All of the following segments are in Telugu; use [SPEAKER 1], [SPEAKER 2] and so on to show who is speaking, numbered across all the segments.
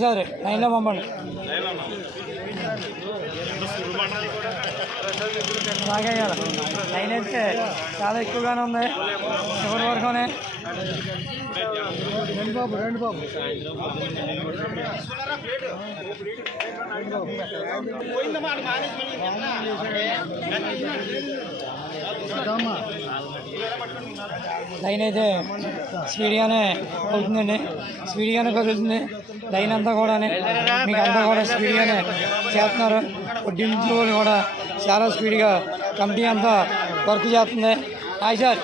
[SPEAKER 1] సార్ లైన్లో పంపండి బాగా లైన్ అయితే చాలా ఎక్కువగానే ఉంది చివరి వరకునే రెండు బాబు రెండు బాబు లైన్ అయితే స్పీడ్గానే అవుతుందండి. స్పీడ్గానే కదులుతుంది. లైన్ అంతా కూడా మీకు అంతా కూడా స్పీడ్గానే చేస్తున్నారు. వడ్డించు కూడా చాలా స్పీడ్గా కమిటీ అంతా వర్క్ చేస్తుంది. Hi sir.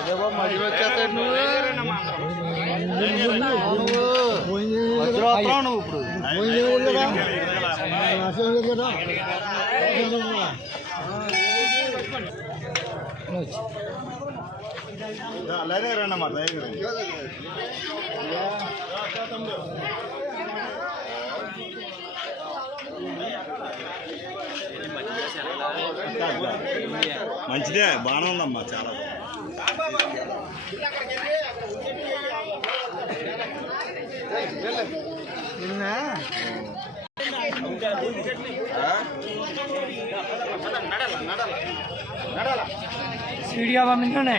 [SPEAKER 2] రండమ్మా మంచిదే బాగానే ఉందమ్మా చాలా.
[SPEAKER 1] వీడియో పంపించండి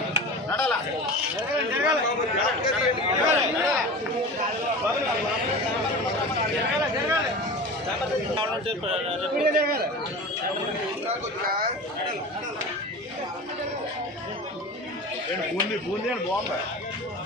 [SPEAKER 2] బూందీ బూందీ అని బాగుంది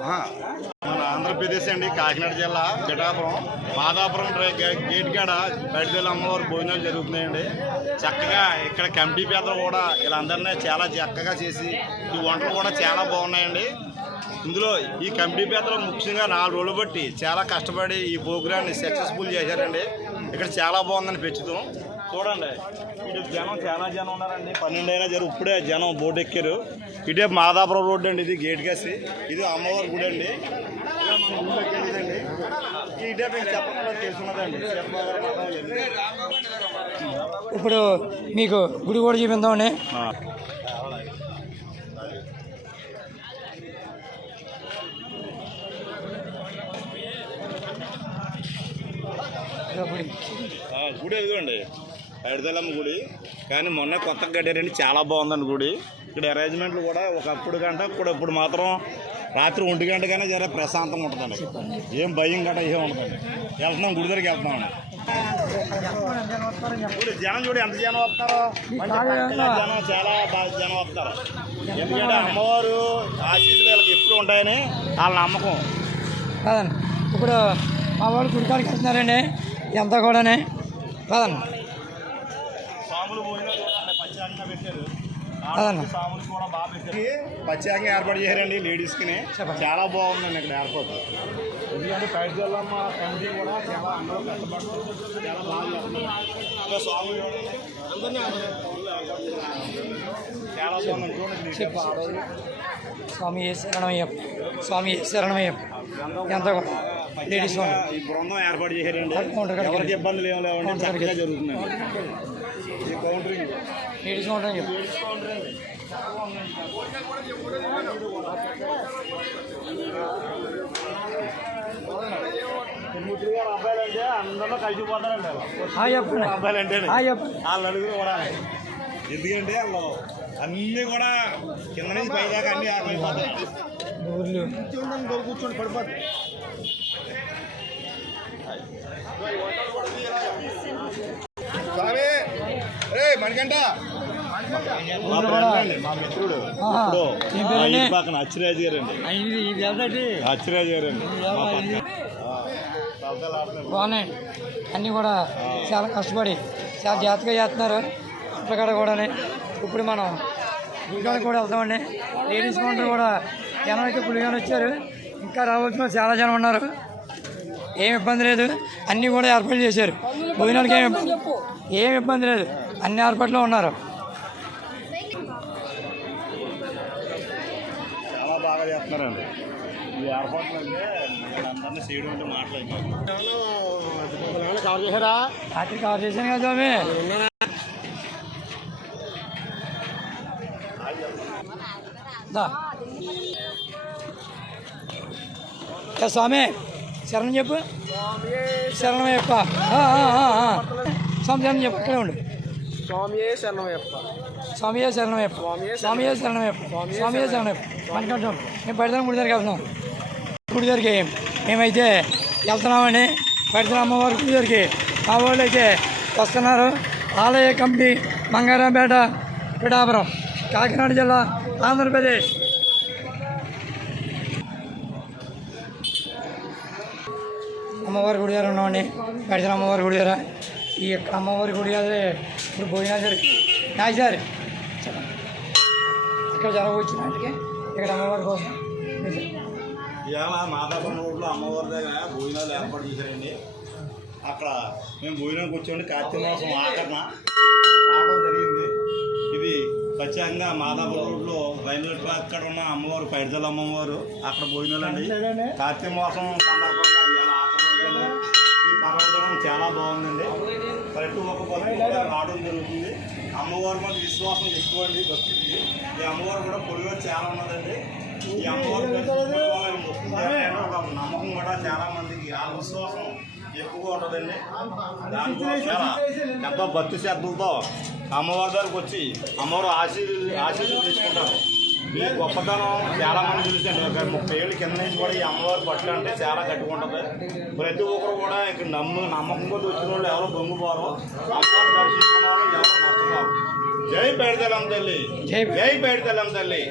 [SPEAKER 2] మన ఆంధ్రప్రదేశ్ అండి కాకినాడ జిల్లా పిఠాపురం. మాదాపురం గేట్ కాడ బయటదేళ్ళ అమ్మవారి భోజనాలు జరుగుతున్నాయండి. చక్కగా ఇక్కడ కమిటీ పేదలు కూడా వీళ్ళందరినీ చాలా చక్కగా చేసి ఈ వంటలు కూడా చాలా బాగున్నాయండి. ఇందులో ఈ కమిటీ పేదలు ముఖ్యంగా నాలుగు రోజులు బట్టి చాలా కష్టపడి ఈ ప్రోగ్రాన్ని సక్సెస్ఫుల్ చేశారండి. ఇక్కడ చాలా బాగుందని పెంచుతాం. చూడండి. ఇటు జనం చాలా జనం ఉన్నారండి. పన్నెండు అయినా జరు ఇప్పుడే జనం బోట్ ఎక్కారు. ఇటే మాదాపురం రోడ్డు అండి ఇది గేట్ కాసి. ఇది అమ్మవారి గుడి అండి. ఇటే మీకు చెప్పకుండా తెలుసున్నదండి.
[SPEAKER 1] ఇప్పుడు మీకు గుడి కూడా చూపిందామండి గుడి.
[SPEAKER 2] ఎదుగోండి ఐడదలమ్మ గుడి. కానీ మొన్న కొత్తగా కట్టారండి చాలా బాగుందండి గుడి. ఇక్కడ అరేంజ్మెంట్లు కూడా ఒకప్పుడు గంట ఇప్పుడు ఇప్పుడు మాత్రం రాత్రి ఒంటి గంట కానీ జర ప్రశాంతంగా ఉంటుందండి. ఏం భయం గట్ట ఏం ఉంటుందండి వెళ్తున్నాం గుడి దగ్గరికి వెళ్తున్నామండి. చూడు జనం చూడు ఎంత జనం వస్తారో. జనం చాలా బాగా జనం వస్తారు. ఎందుకంటే అమ్మవారు ఆశీస్సులు వీళ్ళకి ఎప్పుడు ఉంటాయని వాళ్ళ నమ్మకం.
[SPEAKER 1] కాదండి. ఇప్పుడు మా వాళ్ళు గుడికాడికి వెళ్తున్నారండి ఎంత కూడానే. కాదండి
[SPEAKER 2] సాములు భోజనాలు చూడండి పచ్చాంగా పెట్టారు
[SPEAKER 1] అదన్న.
[SPEAKER 2] సాములు కూడా బాగా పెట్టారు పచ్చాంగా ఏర్పాటు చేశారండి లేడీస్కి. చాలా బాగుందండి ఇక్కడ ఏర్పాటు. ఎందుకంటే బయట జిల్లామ్మ కమిటీ కూడా చాలా అందరూ కష్టపడుతూ చాలా బాగా చూడండి. చాలా బాగుంది. చూడండి
[SPEAKER 1] చెప్పు. స్వామి శరణమయ్యప్ప? స్వామి ఏ శరణమయ్యప్ప? ఎంత లేడీస్
[SPEAKER 2] ఈ బృందం ఏర్పాటు చేశారండి. ఎవరికి ఇబ్బందులు ఏమి లేవండి. చక్కగా కౌంటరింగ్
[SPEAKER 1] లేడీస్
[SPEAKER 2] గారు అబ్బాయిలు అంటే అందరిలో కలిసిపోతారండి అబ్బాయిలు అంటే వాళ్ళ నలుగురు కూడా. ఎందుకంటే వాళ్ళు అన్నీ కూడా కింద నుంచి పై దాకా అన్ని ఆకలిపోతాయి
[SPEAKER 1] ఊర్లు
[SPEAKER 2] కూర్చొని పడిపోతాయి స్వామి! రే మణికంట మా మిత్రుడు. పక్కన అచ్చిరాజు గారు అండి అచ్చిరాజు గారు అండి.
[SPEAKER 1] బాగున్నాయండి. అన్నీ కూడా చాలా కష్టపడి చాలా జాగ్రత్తగా చేస్తున్నారు. ఇక్కడ కూడా ఇప్పుడు మనం గుడికాడికి కూడా వెళ్తామండి. లేడీస్ కౌంటర్ కూడా జనం అయితే పులిగానే వచ్చారు. ఇంకా రావాల్సిన చాలా జనం ఉన్నారు. ఏం ఇబ్బంది లేదు. అన్నీ కూడా ఏర్పాట్లు చేశారు. భోజనాలకి ఏం ఇబ్బంది ఏం ఇబ్బంది లేదు. అన్ని ఏర్పాట్లు ఉన్నారు.
[SPEAKER 2] చాలా బాగా చేస్తున్నారండి. ఈ ఏర్పాట్లు అంటే అందరినీ చేయడం అంటే
[SPEAKER 1] రాత్రి కవర్ చేశాను కదా స్వామి స్వామి శరణం చెప్పు. శరణం చెప్ప. ఆ. స్వామి శరణం చెప్పు ఇక్కడే ఉండు.
[SPEAKER 3] స్వామియే శరణమయ్యప్ప
[SPEAKER 1] స్వామియే శరణమయ్యప్ప స్వామియే శరణమయ్యప్ప స్వామియే శరణమయ్యప్ప మనకంటాం మేము పడిదాం గుడి దగ్గరికి వెళ్తున్నాం. గుడి దగ్గరికి మేమైతే వెళ్తున్నామండి. పడితే అమ్మవారి గుడి దగ్గరికి. మా వాళ్ళు అయితే వస్తున్నారు. ఆలయ కమిటీ మంగారాంపేట పిఠాపురం కాకినాడ జిల్లా ఆంధ్రప్రదేశ్. అమ్మవారి గుడి దగ్గర ఉన్నామండి. గడిచిన అమ్మవారి గుడి దగ్గర ఈ యొక్క అమ్మవారి గుడి దగ్గర ఇప్పుడు భోజనాలు జరిగి నాయ్ సార్ ఇక్కడ జరగవచ్చు అందుకే ఇక్కడ అమ్మవారి కోసం.
[SPEAKER 2] ఇవాళ మాదాపురం రోడ్లో అమ్మవారి దగ్గర భోజనాలు ఏర్పాటు చేశారండి. అక్కడ మేము భోజనం కూర్చోండి కార్తీక మాసం ఆకరణ రావడం జరిగింది. ఇది ప్రత్యేకంగా మాదాపురం రోడ్లో రైల్వే ట్రాక్ అక్కడ ఉన్న అమ్మవారు పైడిదల అమ్మవారు అక్కడ భోజనాలు అండి కార్తీక మాసం సందర్భంగా. ఈ పర్వతం చాలా బాగుందండి. ప్రతి ఒక్క కూడా రావడం జరుగుతుంది. అమ్మవారి మీద విశ్వాసం ఎక్కువ అండి భక్తులకి. ఈ అమ్మవారు కూడా పొడిగా చాలా ఉన్నదండి. ఈ అమ్మవారి ఒక నమ్మకం కూడా చాలా మందికి. ఆ విశ్వాసం ఎక్కువగా ఉంటుందండి దానికోసం చాలా ఎంతో భక్తి శ్రద్ధలతో అమ్మవారి దగ్గరకు వచ్చి అమ్మవారు ఆశీర్లు ఆశీర్లు తీసుకుంటారు. ఈ గొప్పతనం చాలా మంది తెలుసండి ఒక ముప్పై ఏళ్ళ కింద నుంచి కూడా ఈ అమ్మవారి పట్ల అంటే చాలా గట్టిగా ఉంటుంది. ప్రతి ఒక్కరు కూడా ఇక్కడ నమ్ము నమ్మకంగా వచ్చిన వాళ్ళు ఎవరు బొంగిపోరు అమ్మవారు దర్శించుకున్న వాళ్ళు ఎవరు నష్టపోరు. జై పేడతలం తల్లి.
[SPEAKER 1] జై
[SPEAKER 2] జై పేడతలం తల్లి.